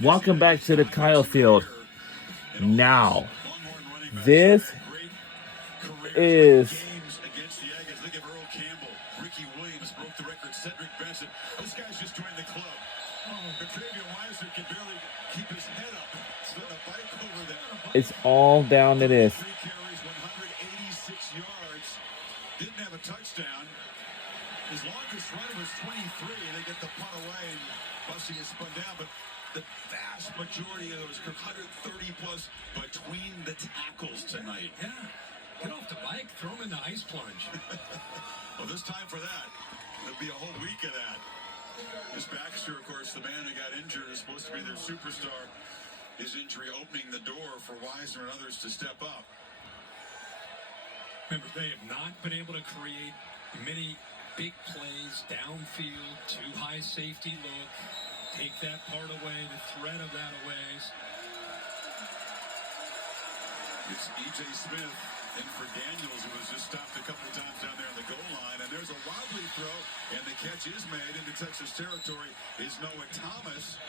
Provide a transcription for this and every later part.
Welcome back to the Kyle Field. Now, this is it's all down to this. Didn't have a touchdown. His longest run was 23. They get the punt away, and Bussy is spun down. But the vast majority of those 130 plus between the tackles tonight. Yeah. Get off the bike, throw him in the ice plunge. Well, there's time for that. There'll be a whole week of that. This Baxter, of course, the man who got injured, is supposed to be their superstar. His injury opening the door for Wisner and others to step up. Remember, they have not been able to create many big plays downfield, too high safety look. Take that part away, the threat of that away. It's E.J. Smith in for Daniels, who was just stopped a couple of times down there on the goal line. And there's a wobbly throw, and the catch is made into Texas territory. Is Noah Thomas.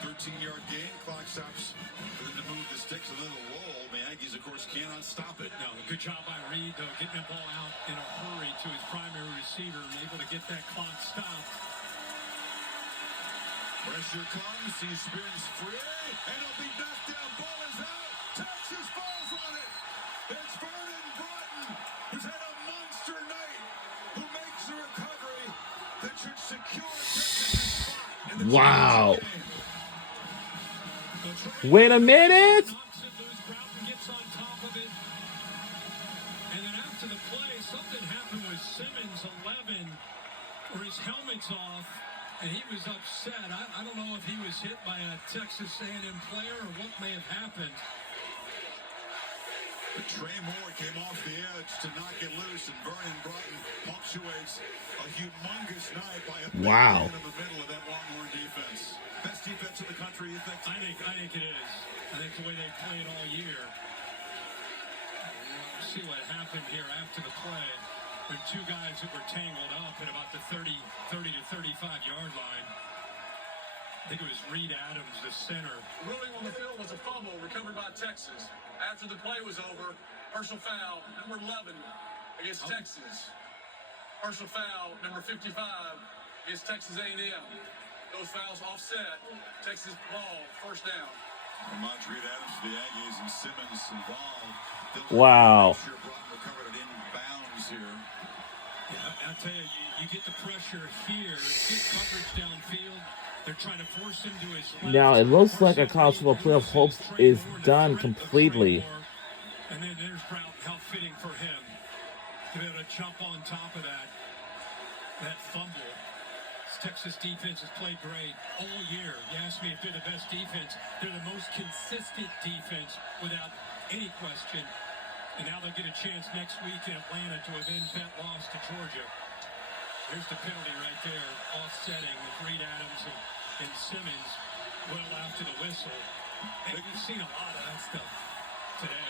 13-yard gain. Clock stops for them to move the sticks, a little roll. The Aggies, of course, cannot stop it. No, good job by Reed, though, getting that ball out in a hurry to his primary receiver and able to get that clock stopped. Pressure comes, he spins free, and he'll be knocked down. Ball is out. Texas falls on it. It's Vernon Broughton, who's had a monster night, who makes the recovery that should secure Texas' spot in the Wow. championship game. Wait a minute. Broughton gets on top of it. And then after the play, something happened with Simmons, 11, where his helmet's off, and he was upset. I don't know if he was hit by a Texas A&M player or what may have happened. But Trey Moore came off the edge to knock it loose, and Vernon Broughton punctuates a humongous night by a big man in the middle of that Longhorn defense. Best defense in the country, you think? I think it is. I think the way they played all year. We'll see what happened here after the play. There were two guys that were tangled up at about the 30 to 35-yard line. I think it was Reed Adams, the center. Ruling on the field was a fumble recovered by Texas. After the play was over, personal foul, number 11 against Texas. Personal foul, number 55 against Texas A&M. Those fouls offset. Texas ball, first down. Reed Adams for the Aggies and Simmons involved. Wow. Recovered it in bounds here. Yeah, I'll tell you, you get the pressure here, get coverage downfield. They're trying to force him to his left. Now it looks like a college football playoff hopes is done completely. And then there's Broughton, how fitting for him to be able to jump on top of that fumble. Texas defense has played great all year. You ask me if they're the best defense. They're the most consistent defense without any question. And now they'll get a chance next week in Atlanta to avenge that loss to Georgia. Here's the penalty right there, offsetting with Reed Adams and Simmons well after the whistle. And we've seen a lot of that stuff today.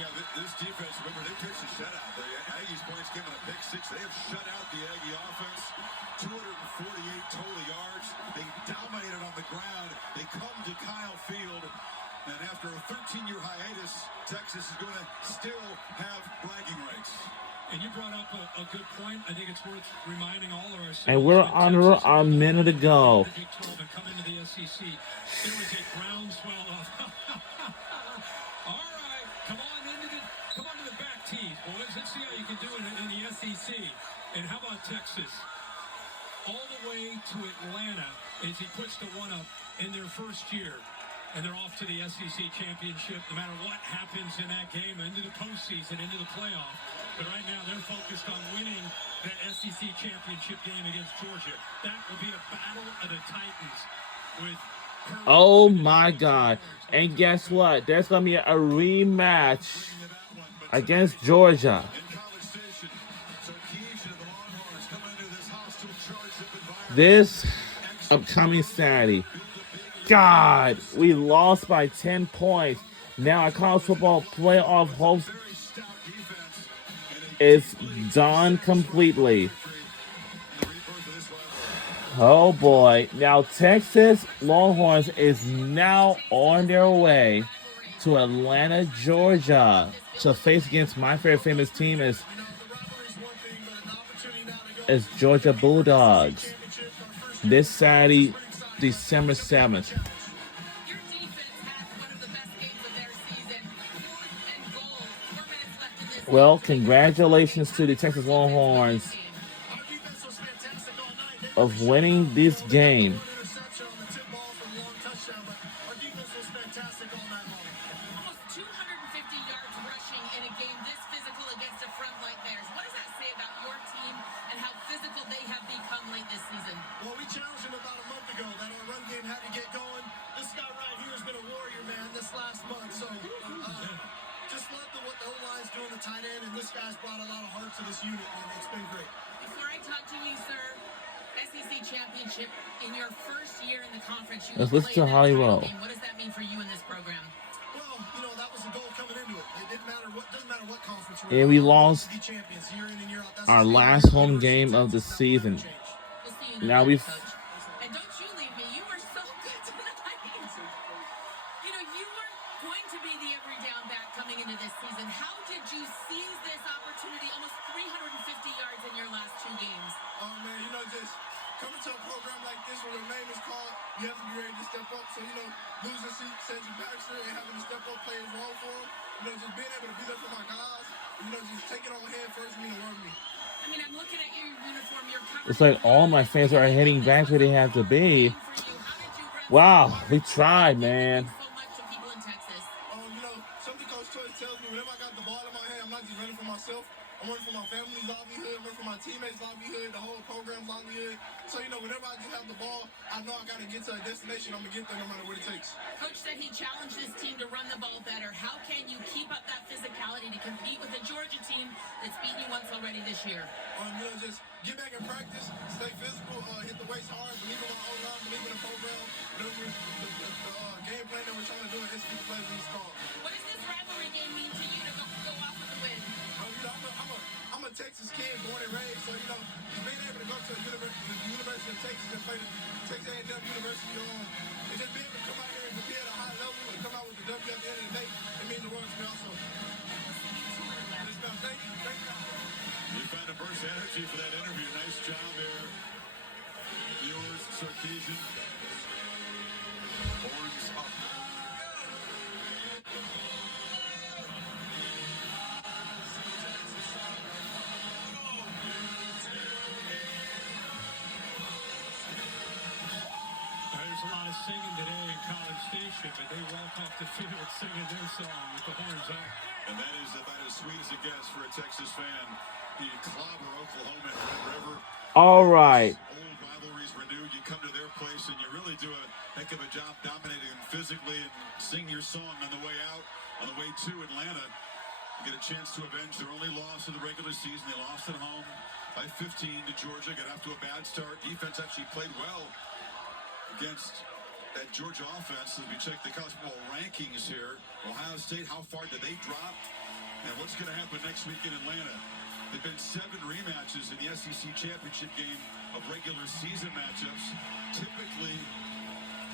Yeah, this defense, remember, they pitched a shutout. The Aggies points came in a pick six. They have shut out the Aggie offense. 248 total yards. They dominated on the ground. They come to Kyle Field. And after a 13-year hiatus, Texas is going to still have bragging rights. And you brought up a good point. I think it's worth reminding all of ourselves. And we're under a minute to go. And come into the SEC. There was a groundswell of, all right, come on to the back tees, boys. Let's see how you can do it in the SEC. And how about Texas? All the way to Atlanta as he puts the one up in their first year. And they're off to the SEC championship no matter what happens in that game, into the postseason, into the playoff. But right now they're focused on winning the SEC championship game against Georgia. That will be a battle of the Titans with Oh my God. And guess what? There's going to be a rematch against Georgia. This upcoming Saturday. God, we lost by 10 points. Now our college football playoff hopes is done completely. Oh boy. Now Texas Longhorns is now on their way to Atlanta, Georgia to face against my favorite famous team is Georgia Bulldogs. This Saturday, December 7th. Your defense had one of the best games of their season. 4th and goal. 4 minutes left in this Well, game. congratulations to the Texas Longhorns Our defense was fantastic all night. They of winning this game. interception on the tip ball for the long touchdown, but our defense was fantastic all night long. Almost 250 yards rushing in a game this physical against a front like theirs. What does that say about your team and how physical they have become late this season? Well, we challenged him about a month ago that our run game had to get going. This guy right here has been a warrior, man, this last month. So just love what the O-line's doing, the tight end, and this guy's brought a lot of heart to this unit, man. It's been great. Before I talk to you, sir, SEC championship in your first year in the conference. You Let's will listen play to in that Holly title Rowe. game. What does that mean for you in this program? Well, that was the goal coming into it. It didn't matter doesn't matter what conference we're And in. we lost SEC champions year in and year out. That's our the same last way home the game of the Texas, season. We'll see you in Now Atlanta, we've Coach. And don't you leave me. You were so good tonight. You weren't going to be the every down back coming into this season. How did you seize this opportunity? Almost 350 yards in your last 2 games. Oh, man, just coming to a program like this where your name is called, you have to be ready to step up. So, losing Cedric Baxter and having to step up, play his role for him, just being able to be there for my guys, just taking on head first mean the world to me. I'm looking at your uniform. You're covered. It's like all my fans are heading back where they have to be. Wow, we tried, man. So much to people in Texas. Something Coach Choice tells me, whenever I got the ball in my hand, I'm not just running for myself. I'm running for my family's livelihood, I'm running for my teammates' livelihood, the whole program's livelihood. So, whenever I just have the ball, I know I got to get to a destination. I'm going to get there no matter what it takes. Coach said he challenged this team to run the ball better. How can you keep up that physicality to compete with the Georgia team that's beaten you once already this year? Just get back in practice, stay physical, hit the weights hard, believe in my O-line, believe in the program, the game plan that we're trying to do and execute the plays in this call. What does this rivalry game mean to you to go off with the win? I'm a Texas kid, born and raised, so just being able to go to the University of Texas and play the Texas A&M University and just being able to come out here and compete at a high level and come out with the W at the end of the day, it means the world to me also. Thank you. You found a burst of energy for that interview. Nice job there. Viewers, Sarkeesian. Horns up. There's a lot of singing today in College Station, but they walk off the field singing their song with the horns up. And that is about as sweet as it gets for a Texas fan. The clobber Oklahoma and Red River. All right. Old rivalries renewed. You come to their place and you really do a heck of a job dominating them physically and sing your song on the way out. On the way to Atlanta, you get a chance to avenge their only loss of the regular season. They lost at home by 15 to Georgia. Got off to a bad start. Defense actually played well against that Georgia offense. As we check the college football rankings here, Ohio State, how far did they drop? And what's going to happen next week in Atlanta? There have been 7 rematches in the SEC championship game of regular season matchups. Typically,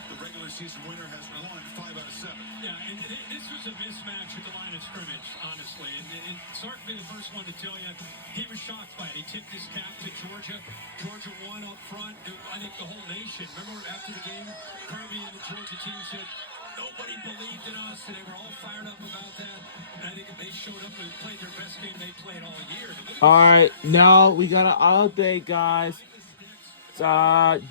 the regular season winner has won 5 out of 7. Yeah, and this was a mismatch at the line of scrimmage, honestly. And Sark be the first one to tell you he was shocked by it. He tipped his cap to Georgia. Georgia won up front. I think the whole nation. Remember after the game, Kirby and the Georgia team said, nobody believed in us, and they were all fired up about that. And I think if they showed up and played their best game they played all year. All right, now we got an update, guys.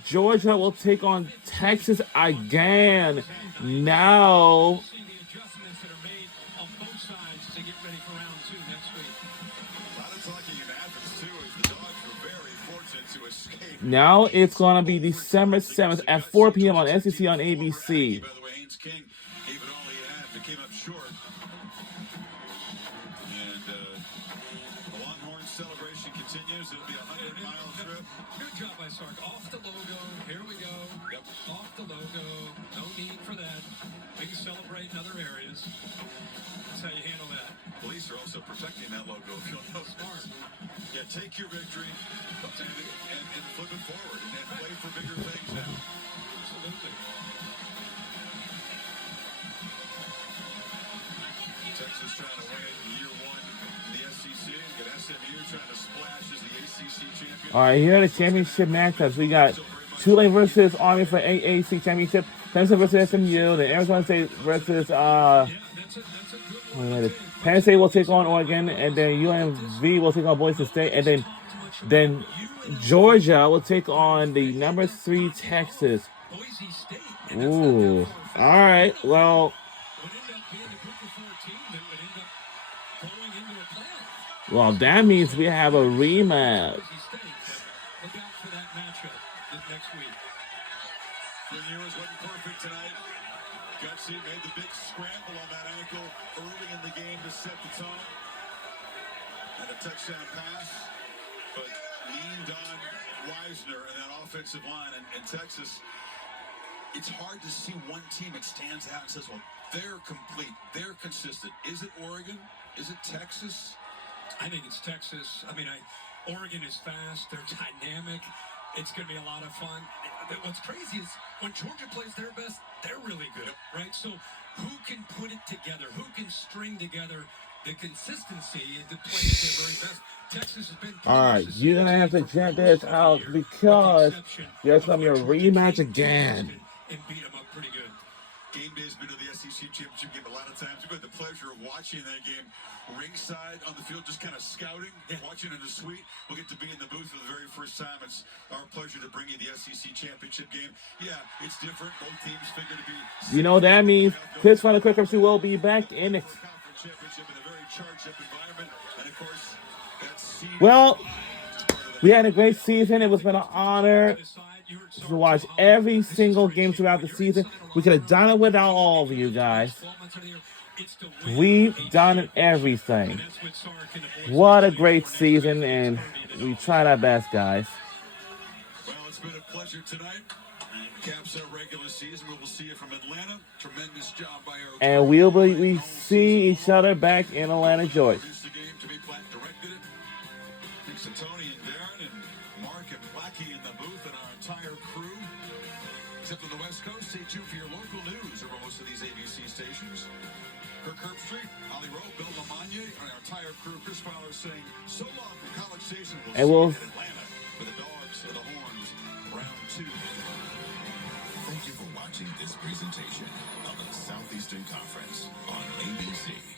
Georgia will take on Texas again. Now, See the adjustments that are made on both sides to get ready for round 2 next week. A lot of talking in Athens, too, as the Dogs were very fortunate to escape. now it's going to be December 7th at 4 p.m. on SEC on ABC. By the way, Haynes King gave it all he had, but came up short. And the Longhorn celebration continues. It'll be a 100-mile trip. Good job by Sark. Off the logo. Here we go. Yep. Off the logo. No need for that. We can celebrate in other areas. That's how you handle that. Police Aggies are also protecting that logo. If you'll notice. Yeah, take your victory and flip it forward and play for bigger things now. Absolutely. Texas trying to win it in year one in the SEC. Got SMU trying to splash as the ACC champion. All right, here are the championship matchups. We got Tulane versus Army for AAC championship. Clemson versus SMU. Then Arizona State versus Yeah, that's a good one. Penn State will take on Oregon, and then UNV will take on Boise State, and then Georgia will take on the number 3 Texas. Boise State. Ooh, all right. Well, Would end up being a group of 4 team that would end up going into a playoff. well, that means we have a rematch. Boise State, but look out for that matchup next week. Ramirez wasn't perfect tonight. Gutsy made the big scramble on that ankle early in the game to set the tone. And a touchdown pass, but leaned on Wisner and that offensive line. And Texas, it's hard to see one team that stands out and says, well, they're complete, they're consistent. Is it Oregon? Is it Texas? I think it's Texas. I mean, Oregon is fast. They're dynamic. It's going to be a lot of fun. What's crazy is when Georgia plays their best, they're really good, right? So who can put it together? Who can string together the consistency to play at their very best? Texas has been. All right, you're gonna have to check this out because there's gonna be a rematch again. And beat them up pretty good. Game day's been to the SEC championship game a lot of times. We've had the pleasure of watching that game ringside on the field, just kind of scouting, watching in the suite. We'll get to be in the booth for the very first time. It's our pleasure to bring you the SEC championship game. Yeah, it's different. Both teams figure to be. You know what that means? Chris Final Quick will be back in it. Championship in a very charged up environment, and of course, that's Well, we had a great season. It was been an honor to watch every single game throughout the season. We could have done it without all of you guys. We've done everything. What a great season, and we tried our best, guys. Well, it's been a pleasure tonight. Caps our regular season. We will see you from Atlanta. Tremendous job by our And we see each other back in Atlanta, Georgia. produced the game. To be Platt directed it. Thanks to Tony and Darren and Mark and Blackie in the booth and our entire crew. Except on the West Coast, stay tuned for your local news over most of these ABC stations. Kirk Herbstreit, Holly Rowe, Bill Lamagna, and our entire crew. Chris Fowler saying so long from College Station. And we'll see you in Atlanta for the Dogs and the Horns, round 2. Thank you for watching this presentation of the Southeastern Conference on ABC.